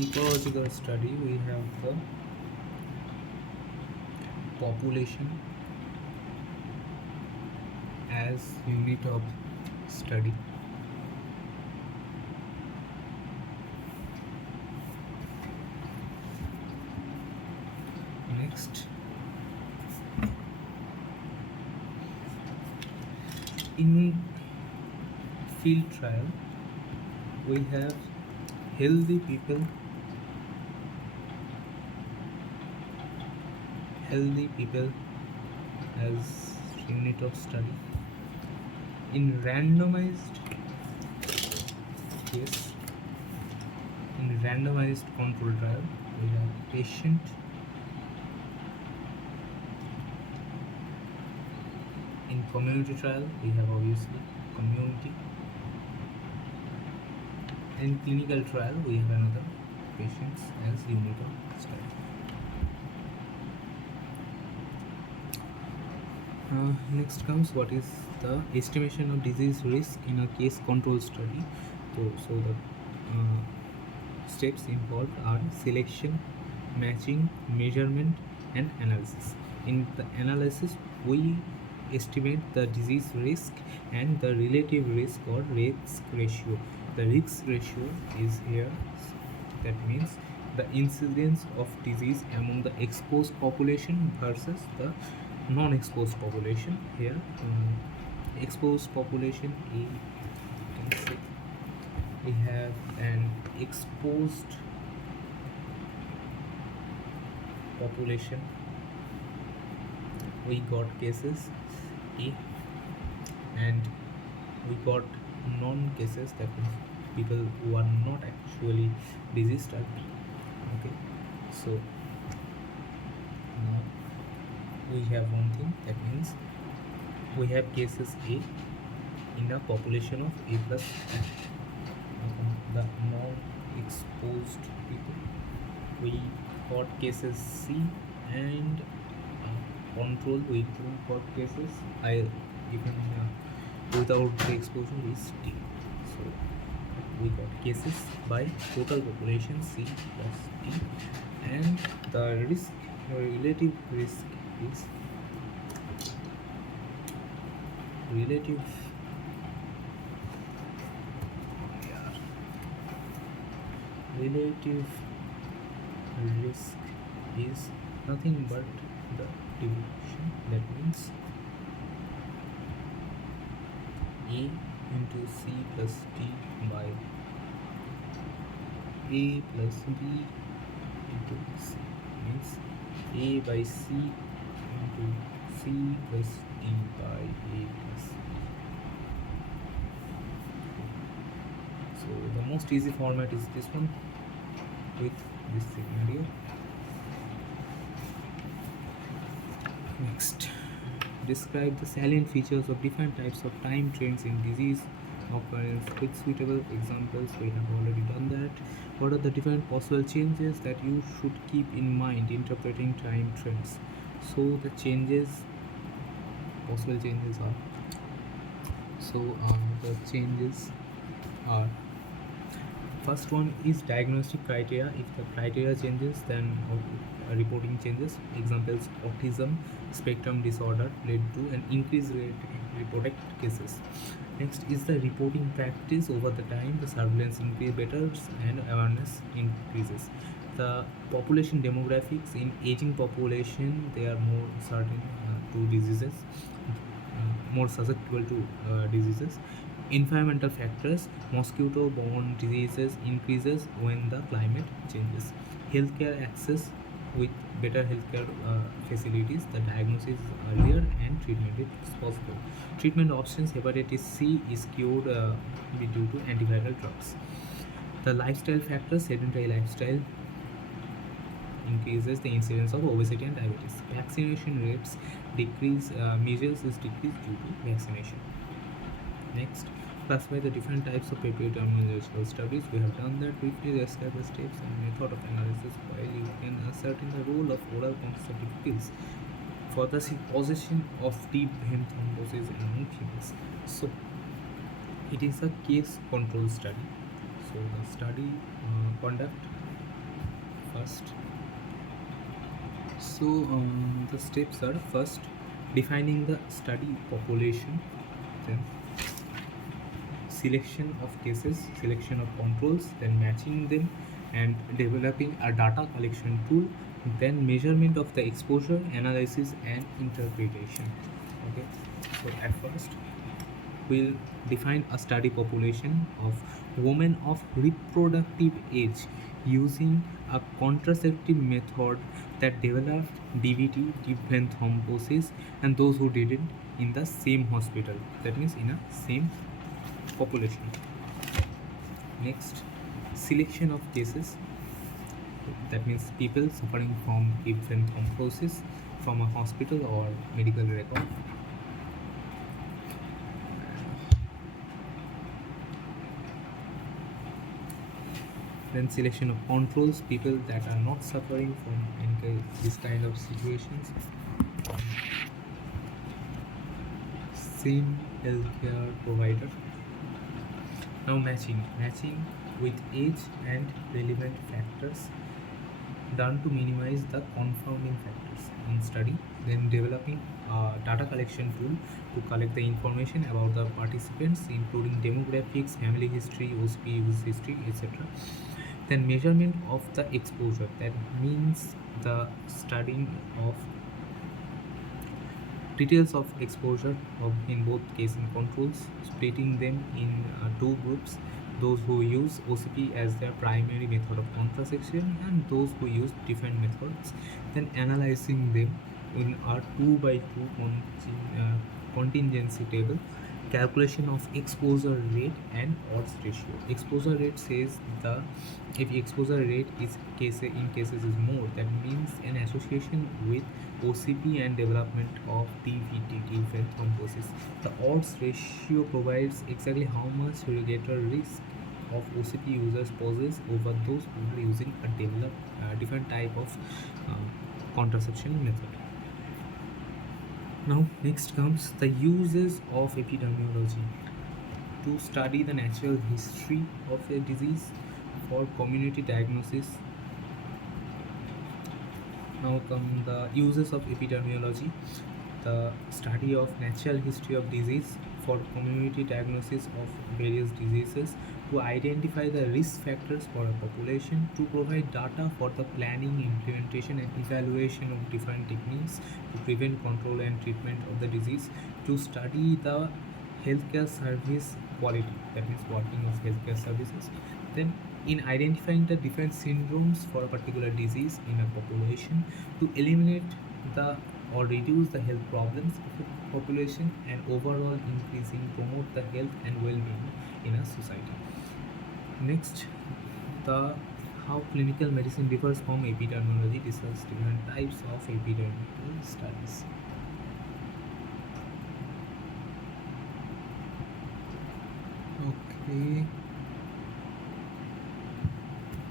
ecological study, we have the population as unit of study. Next, in field trial, we have healthy people as unit of study. In randomized case, in randomized control trial, we have patient. In community trial, we have obviously community. In clinical trial, we have another patients as unit of study. Next comes what is the estimation of disease risk in a case control study. So the steps involved are selection, matching, measurement, and analysis. In the analysis, we estimate the disease risk and the relative risk or risk ratio. The risk ratio is here. That means the incidence of disease among the exposed population versus the non-exposed population. Here, exposed population, you can see we have an exposed population. We got cases A, and we got non-cases, that means people who are not actually diseased are B. Okay, so now we have one thing, that means we have cases A in a population of A plus the non-exposed people. We got cases C, and control we got cases I even without the exposure is D. So we got cases by total population C plus D, and the risk, relative risk is relative risk is nothing but the division, that means A into C plus D by A plus B into C, means A by C into C plus D by A plus C. So the most easy format is this one with this scenario. Next, describe the salient features of different types of time trends in disease occurrence with suitable examples. We have already done that. What are the different possible changes that you should keep in mind interpreting time trends? So the possible changes are, first one is diagnostic criteria. If the criteria changes, then reporting changes. Examples: autism spectrum disorder led to an increased rate in reported cases. Next is the reporting practice over the time. The surveillance increase better and awareness increases. The population demographics: in aging population, they are more certain to diseases, more susceptible to diseases. Environmental factors: mosquito-borne diseases increases when the climate changes. Healthcare access: with better healthcare facilities, the diagnosis is earlier and treatment is possible. Treatment options: hepatitis C is cured due to antiviral drugs. The lifestyle factors: sedentary lifestyle increases the incidence of obesity and diabetes. Vaccination rates decrease, measures is decreased due to vaccination. Next, classify the different types of epidemiological studies. We have done that. Briefly describe the steps and method of analysis while you can ascertain the role of oral contraceptive pills for the supposition of deep vein thrombosis among females. So, it is a case control study. So, the study conduct fast. So the steps are: first, defining the study population, then selection of cases, selection of controls, then matching them and developing a data collection tool, then measurement of the exposure, analysis and interpretation. Okay, so at first we'll define a study population of women of reproductive age using a contraceptive method that developed DVT, deep vein thrombosis, and those who didn't in the same hospital. That means in a same population. Next, selection of cases. That means people suffering from deep vein thrombosis from a hospital or medical record. Then selection of controls, people that are not suffering from this kind of situations. Same healthcare provider. Now matching with age and relevant factors done to minimize the confounding factors in study. Then developing a data collection tool to collect the information about the participants, including demographics, family history, OCP use history, etc. Then measurement of the exposure, that means the studying of details of exposure in both case and controls, splitting them in two groups: those who use OCP as their primary method of contraception and those who use different methods. Then analyzing them in a 2 by 2 contingency table, calculation of exposure rate and odds ratio. Exposure rate says the if exposure rate is in cases is more, that means an association with OCP and development of DVT, deep vein thrombosis. The odds ratio provides exactly how much greater risk of OCP users poses over those who are using a different type of contraception method. Now next comes the uses of epidemiology to study the natural history of a disease for community diagnosis. Now come the uses of epidemiology, the study of natural history of disease for community diagnosis of various diseases, to identify the risk factors for a population, to provide data for the planning, implementation and evaluation of different techniques to prevent, control and treatment of the disease, to study the healthcare service quality, that means working of healthcare services. Then in identifying the different syndromes for a particular disease in a population, to eliminate the or reduce the health problems of a population and overall promote the health and well-being in a society. Next, the how clinical medicine differs from epidemiology. Discuss different types of epidemiological studies. Okay.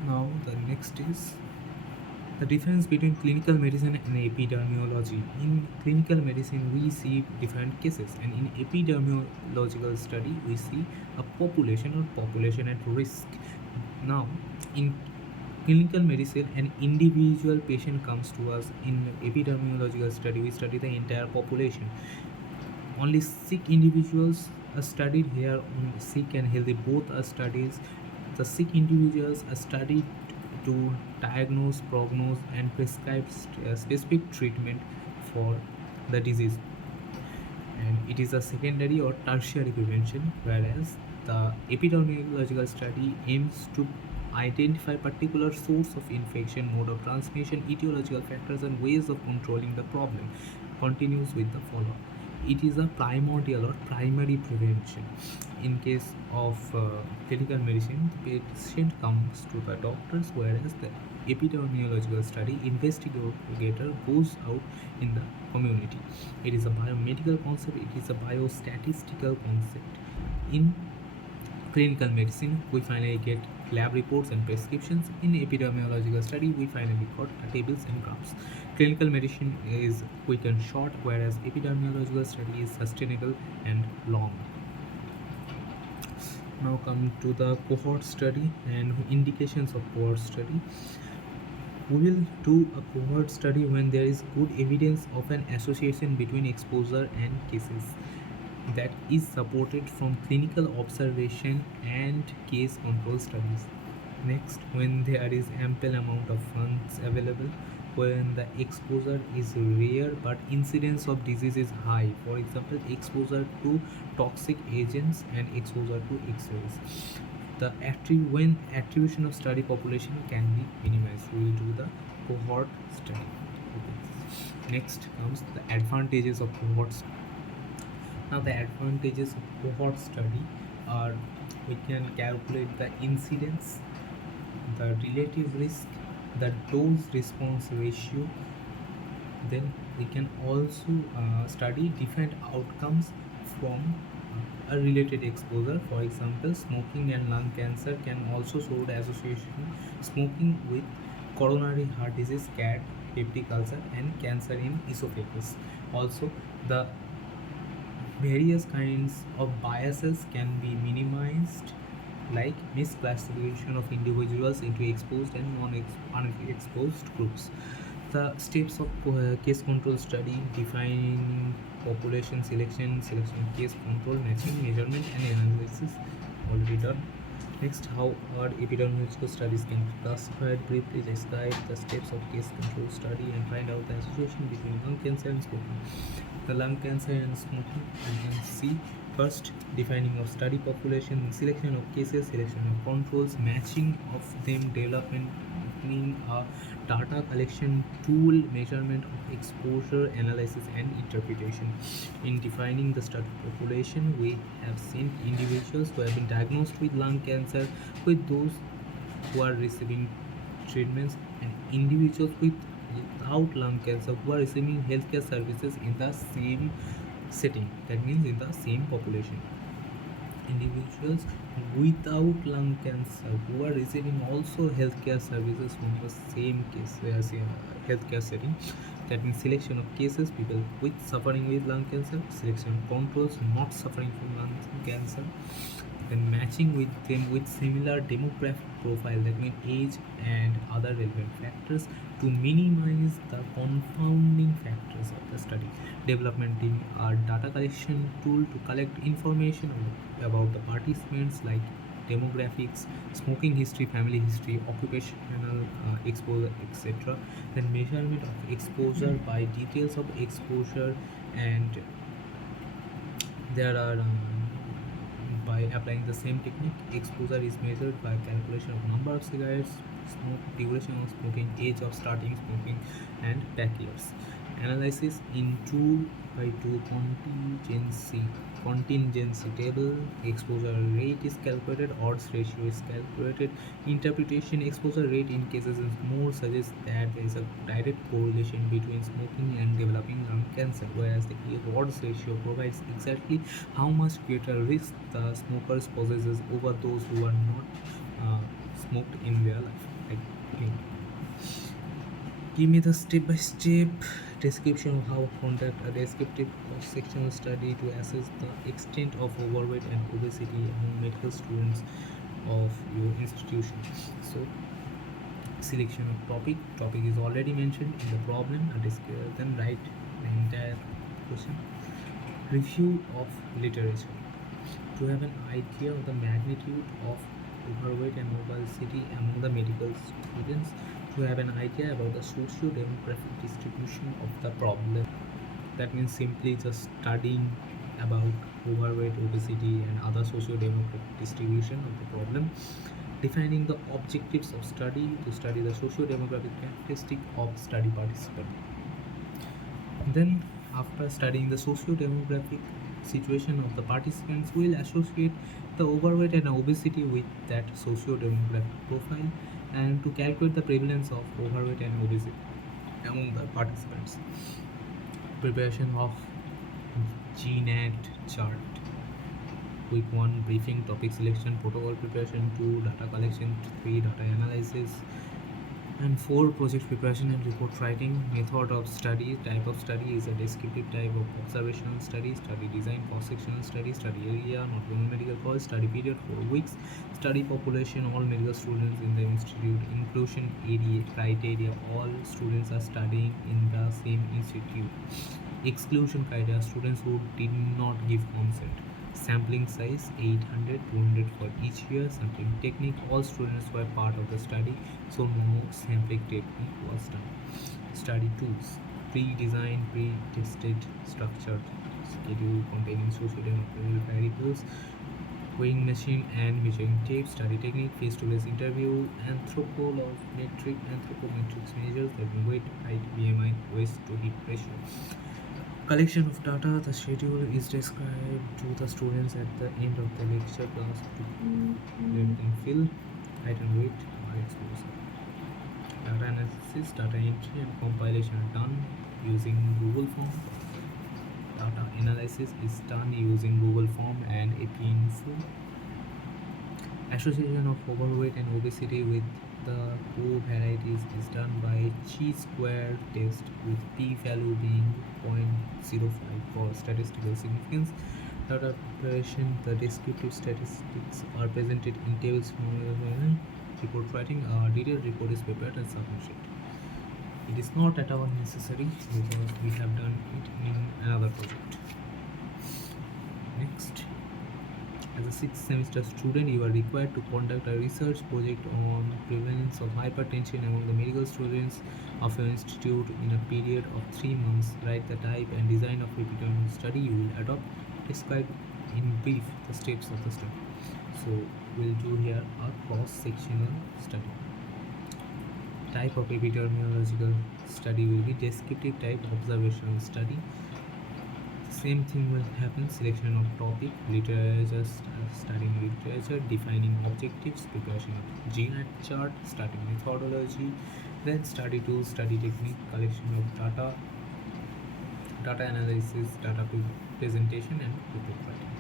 Now the next is the difference between clinical medicine and epidemiology. In clinical medicine, we see different cases, and in epidemiological study, we see a population at risk. Now, in clinical medicine, an individual patient comes to us. In epidemiological study, we study the entire population. Only sick individuals are studied here. Sick and healthy both are studied. The sick individuals are studied to diagnose, prognose and prescribe specific treatment for the disease, and it is a secondary or tertiary prevention, whereas the epidemiological study aims to identify particular source of infection, mode of transmission, etiological factors and ways of controlling the problem. Continues with the follow-up. It is a primordial or primary prevention. In case of clinical medicine, the patient comes to the doctors, whereas the epidemiological study investigator goes out in the community. It is a biomedical concept, it is a biostatistical concept. In clinical medicine, we finally get lab reports and prescriptions. In epidemiological study, we finally got tables and graphs. Clinical medicine is quick and short, whereas epidemiological study is sustainable and long. Now come to the cohort study and indications of cohort study. We will do a cohort study when there is good evidence of an association between exposure and cases that is supported from clinical observation and case control studies. Next, when there is ample amount of funds available, when the exposure is rare but incidence of disease is high, for example, exposure to toxic agents and exposure to X-rays. When attribution of study population can be minimized, we will do the cohort study. Okay. Next comes the advantages of cohort study. Now, the advantages of cohort study are we can calculate the incidence, the relative risk, the dose response ratio. Then we can also study different outcomes from a related exposure. For example, smoking and lung cancer can also show the association smoking with coronary heart disease, CAD, peptic ulcer, and cancer in esophagus. Also, the various kinds of biases can be minimized, like misclassification of individuals into exposed and non-exposed groups. The steps of case control study: defining population selection, case control, matching, measurement, and analysis, already done. Next, how are epidemiological studies can be classified? Briefly describe the steps of case control study and find out the association between lung cancer and smoking. The lung cancer and smoking, you can see first defining of study population, selection of cases, selection of controls, matching of them, developing a data collection tool, measurement of exposure, analysis, and interpretation. In defining the study population, we have seen individuals who have been diagnosed with lung cancer with those who are receiving treatments, and individuals without lung cancer who are receiving healthcare services in the same setting, that means in the same population. Individuals without lung cancer who are receiving also healthcare services from the same case healthcare setting, that means selection of cases, people with suffering with lung cancer, selection of controls not suffering from lung cancer, then matching with them with similar demographic profile, that means age and other relevant factors, to minimize the confounding factors of the study. Developing a data collection tool to collect information about the participants, like demographics, smoking history, family history, occupational exposure, etc. Then measurement of exposure by details of exposure, and there are by applying the same technique, exposure is measured by calculation of number of cigarettes smoked, duration of smoking, age of starting smoking, and pack years. Analysis in 2 by 2 contingency table. Exposure rate is calculated, odds ratio is calculated. Interpretation: exposure rate in cases is more suggests that there is a direct correlation between smoking and developing lung cancer, whereas the odds ratio provides exactly how much greater risk the smokers possesses over those who are not smoked in their life. Like me. Give me the step-by-step description of how conduct a descriptive cross-sectional study to assess the extent of overweight and obesity among medical students of your institution. So, selection of topic is already mentioned in the problem. Then write the entire question. Review of literature to have an idea of the magnitude of overweight and obesity among the medical students, to have an idea about the socio-demographic distribution of the problem. That means simply just studying about overweight, obesity, and other socio-demographic distribution of the problem. Defining the objectives of study to study the socio-demographic characteristic of study participant. Then, after studying the socio-demographic situation of the participants, we will associate the overweight and obesity with that socio-demographic profile, and to calculate the prevalence of overweight and obesity among the participants. Preparation of GNAT chart. Week 1 briefing, topic selection, protocol preparation. 2 data collection. 3 data analysis. And 4, project preparation and report writing. Method of study. Type of study is a descriptive type of observational study. Study design, cross-sectional study. Study area, not only medical college. Study period 4 weeks. Study population, all medical students in the institute. Inclusion area criteria, all students are studying in the same institute. Exclusion criteria, students who did not give consent. Sampling size 800, 200 for each year. Sampling technique, all students were part of the study, so no sampling technique was done. Study tools, pre-designed, pre-tested, structured schedule containing socio-demographic variables, weighing machine and measuring tape. Study technique, face-to-face interview, anthropometrics measures that weight, height, BMI, waist to hip ratio. Collection of data, the schedule is described to the students at the end of the lecture class to let them fill. Height and weight are exposed. Data analysis, data entry and compilation are done using Google Form. Data analysis is done using Google Form and Epidemiology. Association of overweight and obesity with the co-varieties is done by chi-square test with p-value being 0.05 for statistical significance. Data preparation, the descriptive statistics are presented in tables. Report writing, a detailed report is prepared and submitted. It is not at all necessary because we have done it in another project. Next, as a 6th semester student, you are required to conduct a research project on prevalence of hypertension among the medical students of your institute in a period of 3 months. Write the type and design of epidemiology study you will adopt. Describe in brief the steps of the study. So we'll do here a cross-sectional study. Type of epidemiological study will be descriptive type observational study. Same thing will happen. Selection of topic, literature, studying literature, defining objectives, preparation of GNAT chart, starting methodology, then study tools, study technique, collection of data, data analysis, data presentation and report writing.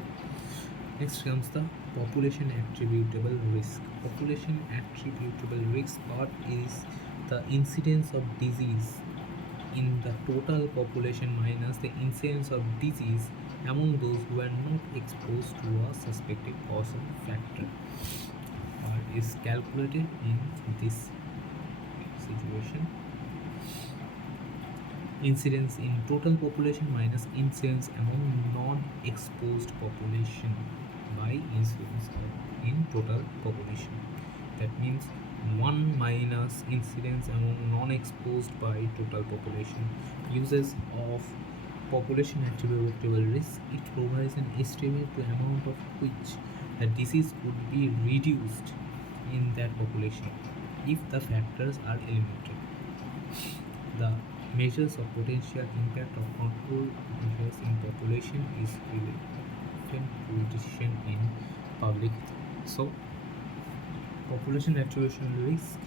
Next comes the population attributable risk. Population attributable risk part is the incidence of disease in the total population minus the incidence of disease among those who are not exposed to a suspected causal factor. Is calculated in this situation. Incidence in total population minus incidence among non-exposed population by incidence in total population. That means 1 minus incidence among non-exposed by total population. Uses of population attributable risk, it provides an estimate to amount of which the disease could be reduced in that population if the factors are eliminated. The measures of potential impact of control measures in population is relevant to decision in public. So population attribution risk,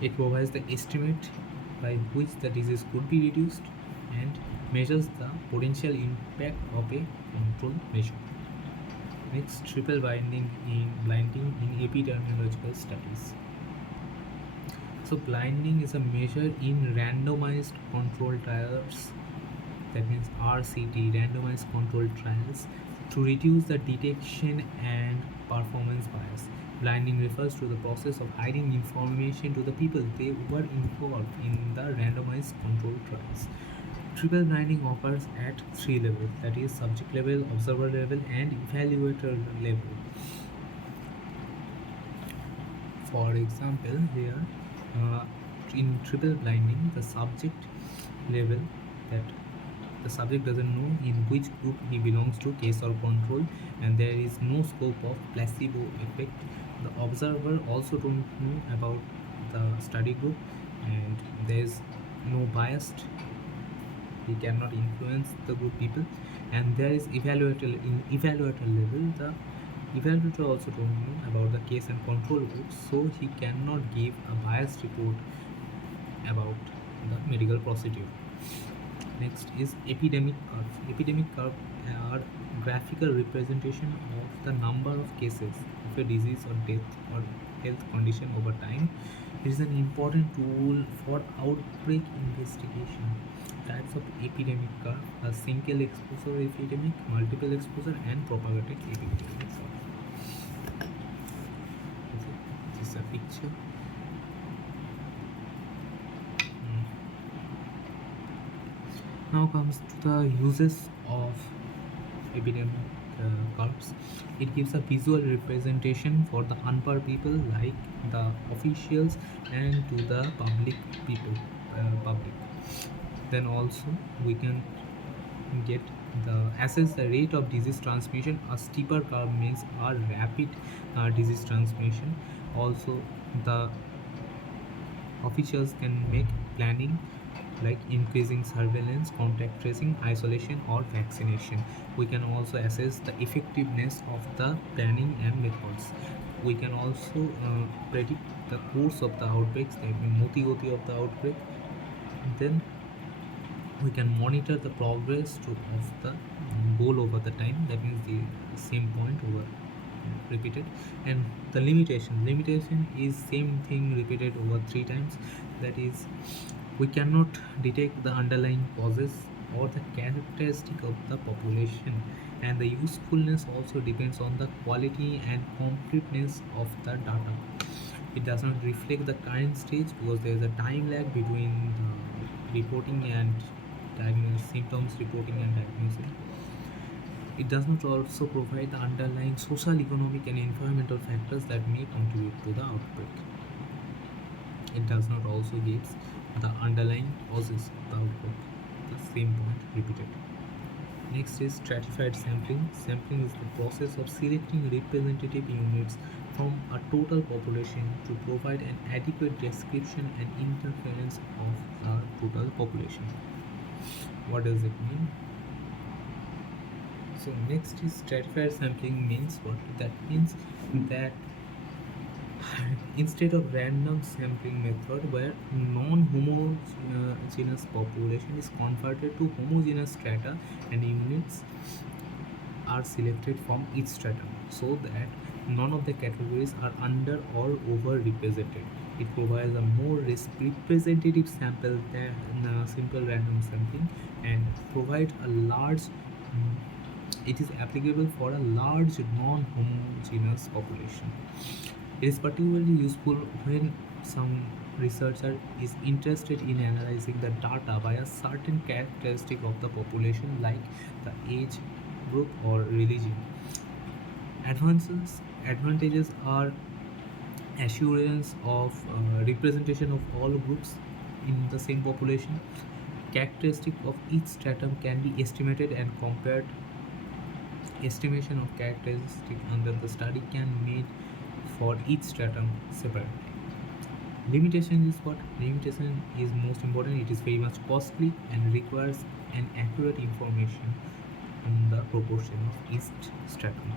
it provides the estimate by which the disease could be reduced and measures the potential impact of a control measure. Next, triple blinding in epidemiological studies. So blinding is a measure in randomized control trials, that means RCT, randomized control trials, to reduce the detection and performance bias. Blinding refers to the process of hiding information to the people they were involved in the randomized control trials. Triple blinding occurs at 3 levels, that is subject level, observer level and evaluator level. For example, here in triple blinding, the subject level, that the subject doesn't know in which group he belongs to, case or control, and there is no scope of placebo effect. The observer also don't know about the study group and there is no biased, he cannot influence the group people. And there is evaluator. In evaluator level, the evaluator also don't know about the case and control groups, so he cannot give a biased report about the medical procedure. Next is epidemic curve. Epidemic curve are graphical representation of the number of cases of a disease or death or health condition over time. It is an important tool for outbreak investigation. Types of epidemic curve: a single exposure epidemic, multiple exposure, and propagated epidemics. This is a picture. Now comes to the uses of epidemic curves. It gives a visual representation for the unpowered people like the officials and to the public. Then also we can get the assess the rate of disease transmission. A steeper curve means a rapid disease transmission. Also, the officials can make planning like increasing surveillance, contact tracing, isolation, or vaccination. We can also assess the effectiveness of the planning and methods. We can also predict the course of the outbreaks, like moti goti of the outbreak. Then we can monitor the progress of the goal over the time. That means the same point over repeated. And the limitation is same thing repeated over 3 times. That is, we cannot detect the underlying causes or the characteristic of the population, and the usefulness also depends on the quality and completeness of the data. It does not reflect the current stage because there is a time lag between the reporting and diagnosis, symptoms reporting and diagnosis. It does not also provide the underlying social, economic, and environmental factors that may contribute to the outbreak. It does not also give the underlying causes of the outbreak. The same point repeated. Next is stratified sampling. Sampling is the process of selecting representative units from a total population to provide an adequate description and interference of the total population. What does it mean? So next is stratified sampling means what? That means that instead of random sampling method where non-homogeneous population is converted to homogeneous strata and units are selected from each stratum so that none of the categories are under or over represented. It provides a more representative sample than simple random sampling and provides a large it is applicable for a large non-homogeneous population. It is particularly useful when some researcher is interested in analyzing the data by a certain characteristic of the population like the age group or religion. Advantages are assurance of representation of all groups in the same population. Characteristic of each stratum can be estimated and compared. Estimation of characteristic under the study can be made for each stratum separately. Limitation is what? Limitation is most important. It is very much costly and requires an accurate information on the proportion of each stratum.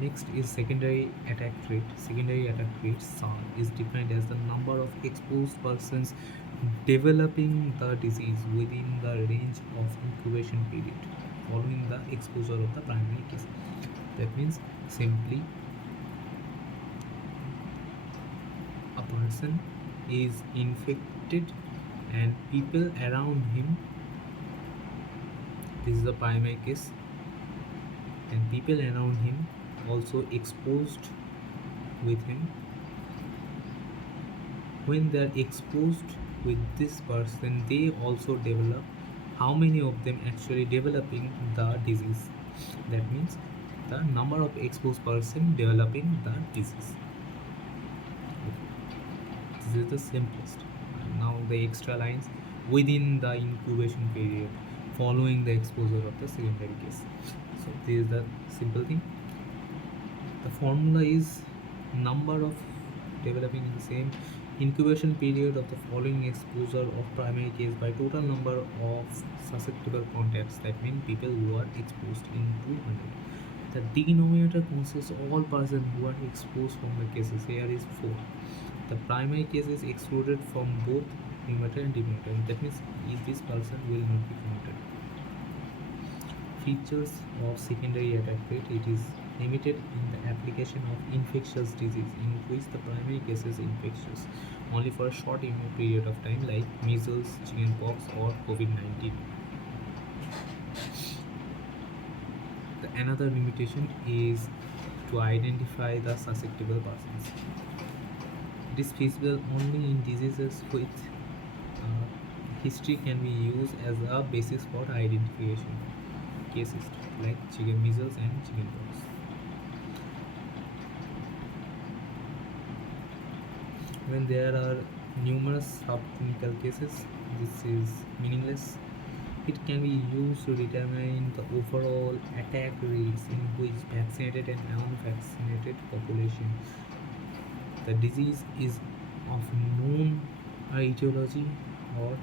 Next is secondary attack rate. Secondary attack rate (SAR) is defined as the number of exposed persons developing the disease within the range of incubation period following the exposure of the primary case. That means simply a person is infected and people around him, this is the primary case, and people around him also exposed with him. When they are exposed with this person, they also develop. How many of them actually developing the disease? That means the number of exposed person developing the disease. This is the simplest. Now the extra lines within the incubation period following the exposure of the secondary case. So this is the simple thing. The formula is number of developing in the same incubation period of the following exposure of primary case by total number of susceptible contacts. That means people who are exposed in 200. The denominator consists of all persons who are exposed from the cases. Here is 4. The primary case is excluded from both numerator and denominator. That means this person will not be counted. Features of secondary attack rate. It is limited in the application of infectious disease, in which the primary case is infectious only for a short period of time, like measles, chickenpox, or COVID-19. Another limitation is to identify the susceptible persons. It is feasible only in diseases with history can be used as a basis for identification cases like chicken measles and chickenpox. When there are numerous subclinical cases, this is meaningless. It can be used to determine the overall attack rates in which vaccinated and unvaccinated population. The disease is of known etiology, or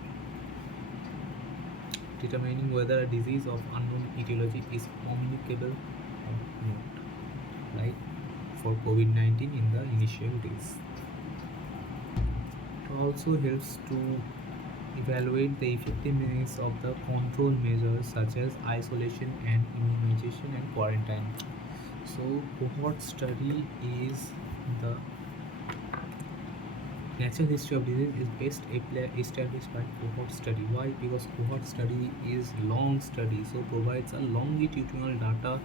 determining whether a disease of unknown etiology is communicable or not, like for COVID-19 in the initial days. It also helps to evaluate the effectiveness of the control measures such as isolation and immunization and quarantine. So, cohort study is the natural history of disease is best established by cohort study. Why? Because cohort study is long study, so provides a longitudinal data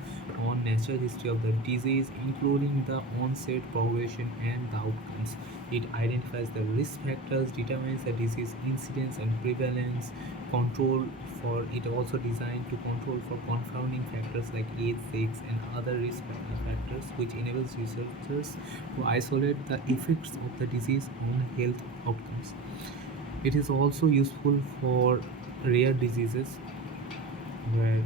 on natural history of the disease, including the onset, progression, and the outcomes. It identifies the risk factors, determines the disease incidence and prevalence, control for it also designed to control for confounding factors like age, sex, and other risk factors, which enables researchers to isolate the effects of the disease on health outcomes. It is also useful for rare diseases where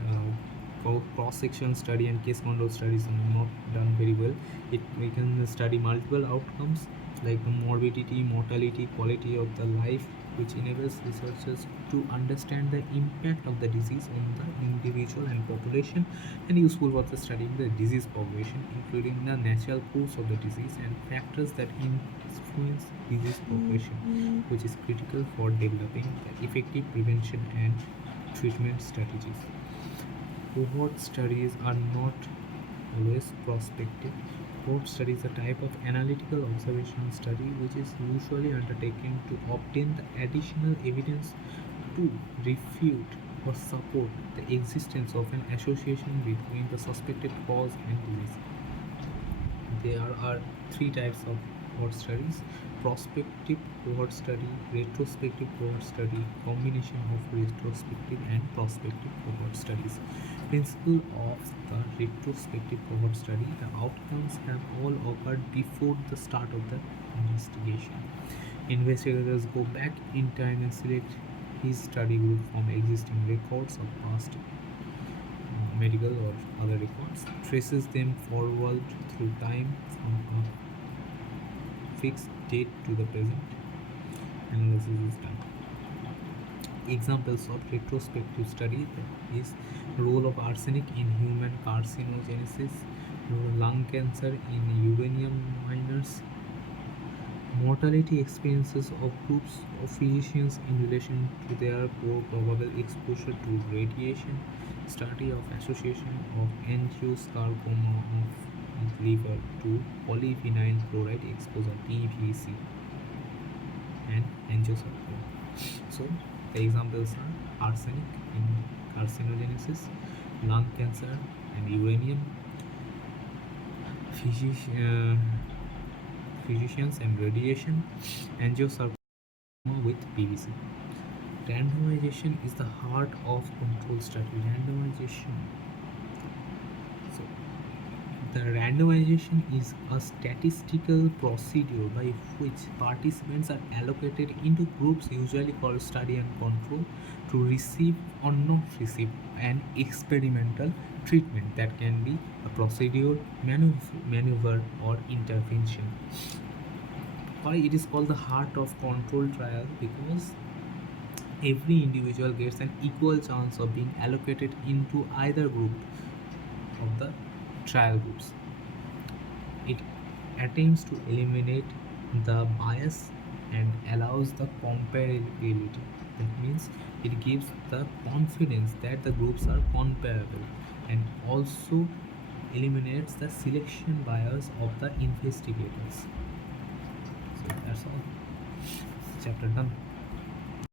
cross-section study and case control studies are not done very well. We can study multiple outcomes like the morbidity, mortality, quality of the life, which enables researchers to understand the impact of the disease on the individual and population, and useful for the studying the disease progression, including the natural course of the disease and factors that influence disease progression, which is critical for developing the effective prevention and treatment strategies. Cohort studies are not always prospective. Cohort study is a type of analytical observational study which is usually undertaken to obtain the additional evidence to refute or support the existence of an association between the suspected cause and disease. There are three types of cohort studies: prospective cohort study, retrospective cohort study, combination of retrospective and prospective cohort studies. Principle of the retrospective cohort study: the outcomes have all occurred before the start of the investigation. Investigators go back in time and select his study group from existing records of past medical or other records, traces them forward through time from a fixed date to the present. Analysis is done. Examples of retrospective study is role of arsenic in human carcinogenesis, lung cancer in uranium miners, mortality experiences of groups of physicians in relation to their probable exposure to radiation, study of association of angiosarcoma of liver to polyphenol chloride exposure (PVC) and angiosarcoma. So the examples are arsenic in carcinogenesis, lung cancer, and uranium. Physicians and radiation, angiosarcoma with PVC. Randomization is the heart of control study. So, the randomization is a statistical procedure by which participants are allocated into groups, usually called study and control, to receive or not receive an experimental treatment that can be a procedure, maneuver, or intervention. Why it is called the heart of control trial? Because every individual gets an equal chance of being allocated into either group of the trial groups. It attempts to eliminate the bias and allows the comparability. That means it gives the confidence that the groups are comparable, and also eliminates the selection bias of the investigators. So that's all. Chapter done.